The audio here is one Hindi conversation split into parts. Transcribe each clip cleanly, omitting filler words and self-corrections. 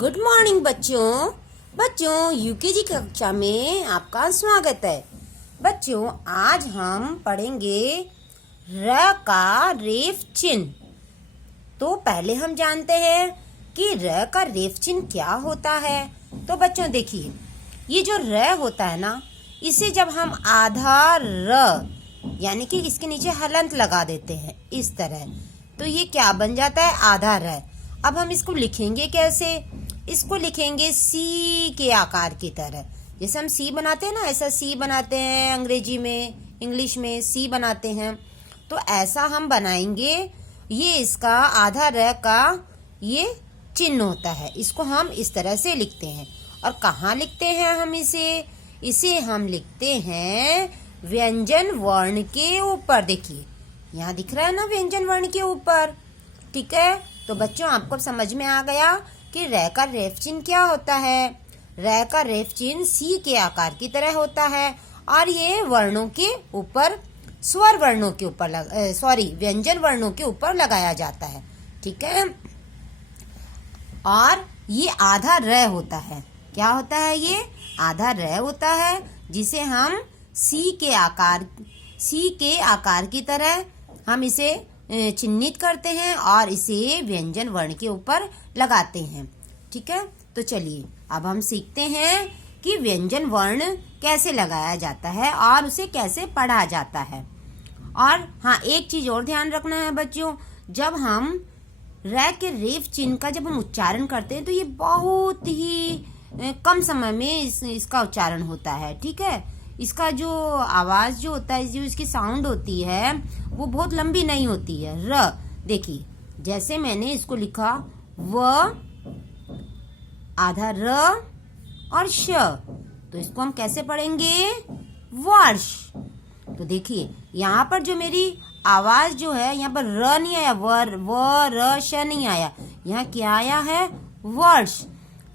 गुड मॉर्निंग बच्चों यूकेजी कक्षा में आपका स्वागत है। बच्चों, आज हम पढ़ेंगे र का रेफ चिन्ह। तो पहले हम जानते हैं कि र का रेफ चिन्ह क्या होता है। तो बच्चों देखिए, ये जो र होता है ना, इसे जब हम आधा र यानी कि इसके नीचे हलंत लगा देते हैं इस तरह, तो ये क्या बन जाता है, आधा र। अब हम इसको लिखेंगे कैसे? इसको लिखेंगे सी के आकार की तरह। जैसे हम सी बनाते हैं ना, ऐसा सी बनाते हैं अंग्रेजी में, इंग्लिश में सी बनाते हैं, तो ऐसा हम बनाएंगे। ये इसका आधा र का ये चिन्ह होता है। इसको हम इस तरह से लिखते हैं। और कहाँ लिखते हैं हम इसे हम लिखते हैं व्यंजन वर्ण के ऊपर। देखिए यहाँ दिख रहा है ना, व्यंजन वर्ण के ऊपर। ठीक है, तो बच्चों आपको समझ में आ गया कि र का रेफ चिन्ह क्या होता है। र का रेफ चिन्ह सी के आकार की तरह होता है और ये वर्णों के ऊपर, स्वर वर्णों के ऊपर व्यंजन वर्णों के ऊपर लगाया जाता है। ठीक है, और ये आधा र होता है। क्या होता है? ये आधा र होता है, जिसे हम सी के आकार की तरह हम इसे चिन्हित करते हैं और इसे व्यंजन वर्ण के ऊपर लगाते हैं। ठीक है, तो चलिए अब हम सीखते हैं कि व्यंजन वर्ण कैसे लगाया जाता है और उसे कैसे पढ़ा जाता है। और हाँ, एक चीज और ध्यान रखना है बच्चों, जब हम र के रेफ चिन्ह का जब हम उच्चारण करते हैं तो ये बहुत ही कम समय में इसका उच्चारण होता है। ठीक है, इसका जो आवाज जो होता है, जो इसकी साउंड होती है, वो बहुत लंबी नहीं होती है। र देखिए, जैसे मैंने इसको लिखा व आधा र और श, तो इसको हम कैसे पढ़ेंगे? वर्ष। तो देखिए यहाँ पर जो मेरी आवाज जो है, यहाँ पर र नहीं आया, व र श नहीं आया, यहाँ क्या आया है? वर्ष।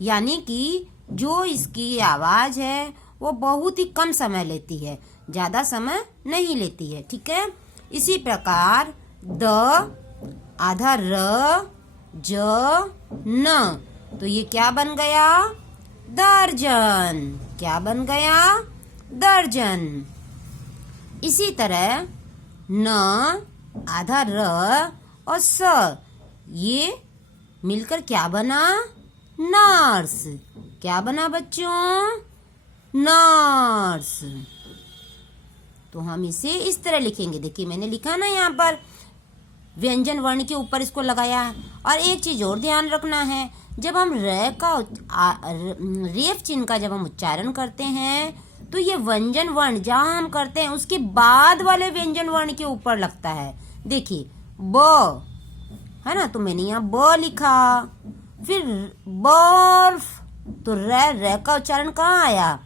यानी कि जो इसकी आवाज है वो बहुत ही कम समय लेती है, ज्यादा समय नहीं लेती है। ठीक है, इसी प्रकार द आधा र ज न, तो ये क्या बन गया? दर्जन। क्या बन गया? दर्जन। इसी तरह न आधा र और स, ये मिलकर क्या बना? नर्स। क्या बना बच्चों? नर्स। तो हम इसे इस तरह लिखेंगे। देखिए मैंने लिखा ना, यहाँ पर व्यंजन वर्ण के ऊपर इसको लगाया। और एक चीज और ध्यान रखना है, जब हम रेफ चिन्ह का जब हम उच्चारण करते हैं तो ये व्यंजन वर्ण जहां हम करते हैं उसके बाद वाले व्यंजन वर्ण के ऊपर लगता है। देखिए ब है ना, तो मैंने यहाँ ब लिखा, फिर बर्फ, तो र का उच्चारण कहाँ आया?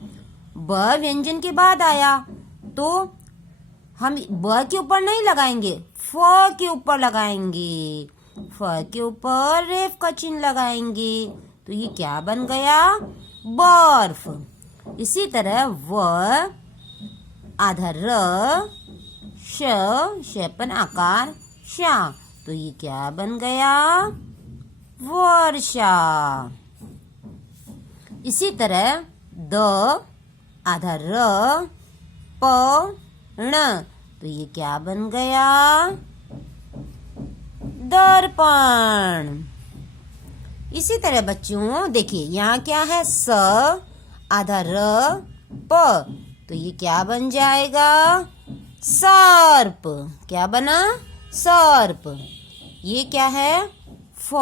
ब व्यंजन के बाद आया, तो हम ब के ऊपर नहीं लगाएंगे, फ के ऊपर लगाएंगे। फ के ऊपर रेफ का चिन्ह लगाएंगे, तो ये क्या बन गया? बर्फ। इसी तरह व आधा र शपन आकार शा, तो ये क्या बन गया? वर्षा। इसी तरह द आधा र प ण, तो ये क्या बन गया? दर्पण। इसी तरह बच्चों देखिए यहाँ क्या है? स आधा र प, तो ये क्या बन जाएगा? सर्प। क्या बना? सर्प। ये क्या है? फ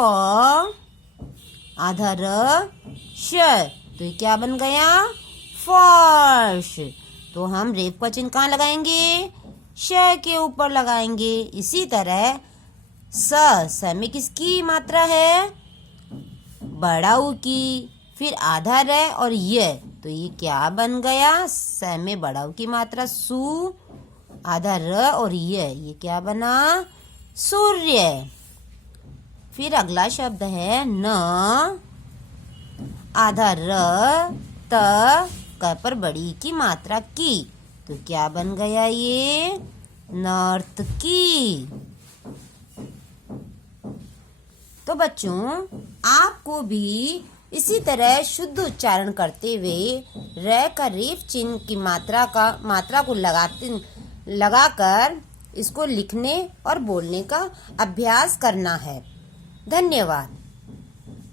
आधा र श, तो ये क्या बन गया? फर्श। तो हम रेफ का चिन्ह कहाँ लगाएंगे? श के ऊपर लगाएंगे। इसी तरह स में किसकी मात्रा है? बड़ा ऊ की, फिर आधा र और य, तो ये क्या बन गया? स में बड़ा ऊ की मात्रा सु, आधा र और ये क्या बना? सूर्य। फिर अगला शब्द है न आधा र त, क पर बड़ी की मात्रा की, तो क्या बन गया? ये नर्तकी। तो बच्चों आपको भी इसी तरह शुद्ध उच्चारण करते हुए र का रेफ चिन्ह की मात्रा को लगाकर इसको लिखने और बोलने का अभ्यास करना है। धन्यवाद।